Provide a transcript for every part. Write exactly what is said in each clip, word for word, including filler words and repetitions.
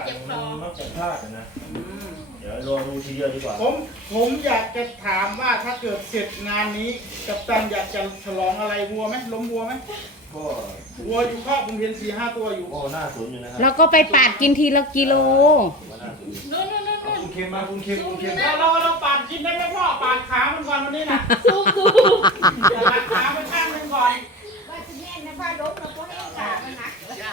จ็บคอมักจะพลาดนะเดี๋ยวรอดูทีเดียวดีกว่าผมผมอยากจะถามว่าถ้าเกิดเสร็จงานนี้กัปตันอยากจะฉลองอะไรวัวไหมล้มวัวไหมก็วัวอยู่ข้างผมเห็นสี่ห้าตัวอยู่โอ้หน้าสนอยู่นะครัแล้วก็ไปปาดกินทีละกิโลนู่นนู่นนู่นนู่นคุณเค็มมาคุณเค็มคุณเค็มเราเราเราปาดกินได้ไหมพ่อปาดขามันก่อนวันนี้นะซูมซูมปาดขาไปข้างหนึงก่อนว่าจะแย่นะพ่อล้มเราก็ให้ขามันหนัก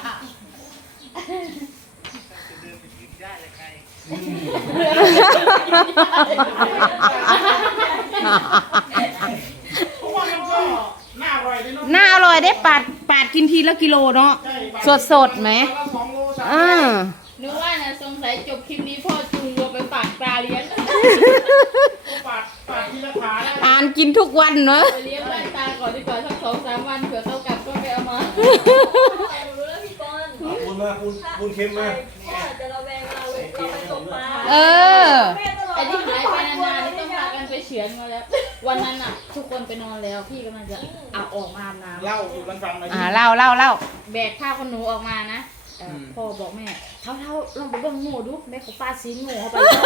เพราะว่ามันก็น่าอร่อยดีเนาะน่าอร่อยได้ปาดปาดกินทีละกิโลเนาะสดสดไหมอ่านึกว่านะสงสัยจบคลิปนี้พ่อจูงวัวไปปากปลาเลี้ยงปาดปาดทีละขาได้อ่านกินทุกวันเนาะไปเลี้ยงบ้านตาก่อนดีกว่าสักสองสามวันเผื่อเขากลับก็ไปเอามารู้แล้วพี่กรณ์คุณมาคุณคุณเค็มมาพ่อจะระแวงเราเราไปตกปลาเออไอ้ที่หายไปนานๆนี่ต้องพากันไปเฉือนมาแล้ววันนั้นอ่ะทุกคนไปนอนแล้วพี่กำลังจะเอาออกมาอาบน้ำเล่าสู่กันฟังหน่อยอ่าเล่าเล่าเล่าแบกผ้าขนหนูออกมานะพ่อบอกแม่เท่าเท่าลองไปเบิ่งงูดูแม่เขาปาซีนงูเข้าไปแล้ว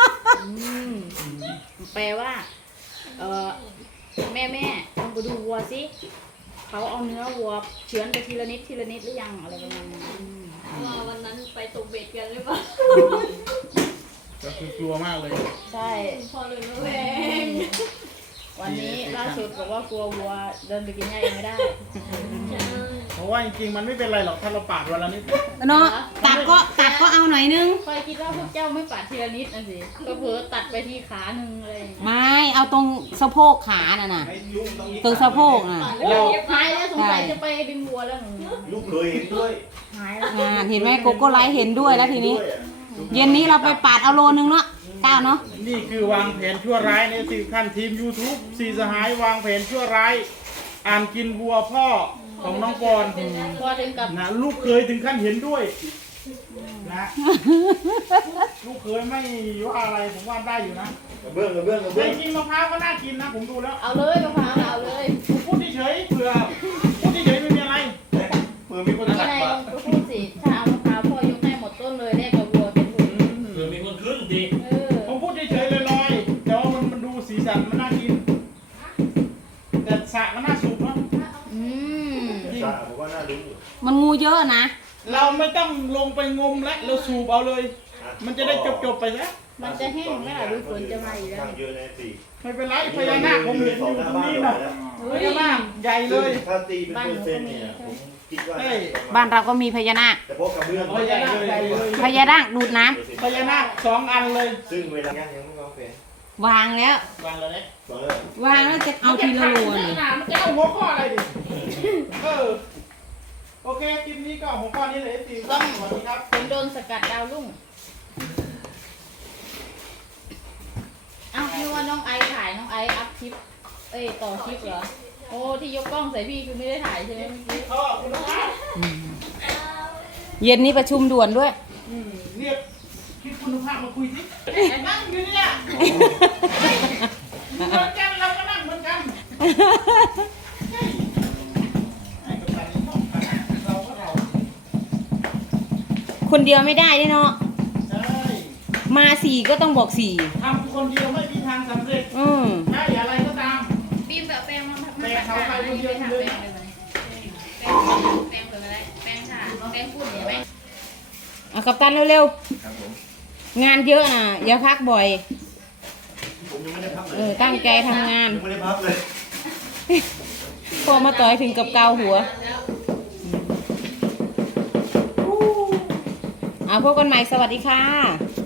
แปลว่าเออแม่แม่ลองไปดูวัวสิเขาเอาเนื้อวัวเฉือนไปทีละนิดทีละนิดหรือยังอะไรประมาณนั้นว่าวันนั้นไปตกเบ็ดกันหรือเปล่าก็คือกลัวมากเลยใช่พ่อเลยระแวงวันนี้ล่าสุดบอกว่ากลัววัวเดินไปกินหญ้าเองไม่ได้เพราะว่าจริงๆมันไม่เป็นไรหรอกถ้าเราปาดวันละนิดเนาะตัดก็ตัดก็เอาหน่อยนึงคอยคิดว่าพวกเจ้าไม่ปาดทีละนิดนะสิก็เผลอตัดไปทีขาหนึ่งอะไรไม่เอาตรงสะโพกขาน่ะน่ะตรงสะโพกน่ะเราหายแล้วสงสัยจะไปดึงวัวแล้วลูกเคยเห็นด้วยหายแล้วเห็นไหมโกโก้ไลท์เห็นด้วยแล้วทีนี้เย็นนี้เราไปปาดเอาโลนึงเนาะก้าวเนาะนี่คือวางแผนชั่วร้ายในสิท่านทีม ยูทูบ สี่สหายวางแผนชั่วร้ายอ่านกินวัวพ่อของน้องปอนพอถึงกับนะลูกเคยถึงขั้นเห็นด้วยนะลูกเคยไม่ว่าอะไรผมว่าได้อยู่นะกระเบื้องกระเบื้องกระเบื้องจริงมะพร้าวก็น่ากินนะผมดูแล้วเอาเลยมะพร้าวเอาเลยผมพูดเฉยเผื่อพูดเฉยไม่มีอะไรเผื่อมีคนขัดปากพูดสิถ้าเอามะพร้าวพ่อยกให้หมดต้นเลยได้กับวัวเป็นหุ่นเผื่อมีคนขึ้นดีผมพูดเฉยๆลอยๆแต่ว่ามันมันดูสีสันมันน่ากินแต่สระมันน่าสูบเนาะอืมสระผมว่าน่าลุ้นอยู่มันงูเยอะนะเราไม่ต้องลงไปงมและเราสูบเอาเลยมันจะได้จบๆไปซะมันจะแห้งแล้วดูฝนจะมาอีกแล้วไม่เป็นไรพญานาคผมเห็นอยู่ตรงนี้นะพญานาคใหญ่เลยถ้าตีเป็นเปอร์เซ็นต์เนี่ยผมคิดว่าบ้านเราก็มีพญานาคแต่พวกกระเบื้องพญานาคใหญ่เลยพญานาคดูดน้ำพญานาคสองอันเลยซึ่งเวลายังไม่วางแผนวางแล้ววางแล้วเนี่ยวางแล้ววางแล้วจะเอาทีละโลนี่มันจะเอาหัวข้ออะไรดิเออโอเคคลิปนี้ก็หัวข้อนี้เลยตีต้องสวัสดีครับผมโดนสกัดดาวรุ่งอ้าวนี่ว่าน้องไอถ่ายน้องไออัพคลิปเอ้ยต่อคลิปเหรอโอ้ที่ยกกล้องใส่พี่คือไม่ได้ถ่ายใช่ไหมเมื่อกี้อ๋อคุณลูกค้าเย็นนี้ประชุมด่วนด้วยเรียกคิดคุณภาพมาคุยสินั่งอยู่เนี่ยเหมือนกันเราก็นั่งเหมือนกันคนเดียวไม่ได้ด้วยเนาะใช่มาสี่ก็ต้องบอกสี่ทำคนเดียวไม่มีทางสำเร็จอืมใช่อะไรก็ตามบีมแบบแป้งมาแป้งเขาใครคนเดียวเลยแป้งแป้งเผื่ออะไรแป้งค่ะแป้งพูดเนี่ยแป้งเอากัปตันเร็วๆงานเยอะนะอย่าพักบ่อยผมยังไม่ได้พักเลยเออตั้งใจทำงานยังไม่ได้พักเลยพอมาต่อยถึงกับเกาหัวเอาพบกันใหม่สวัสดีค่ะ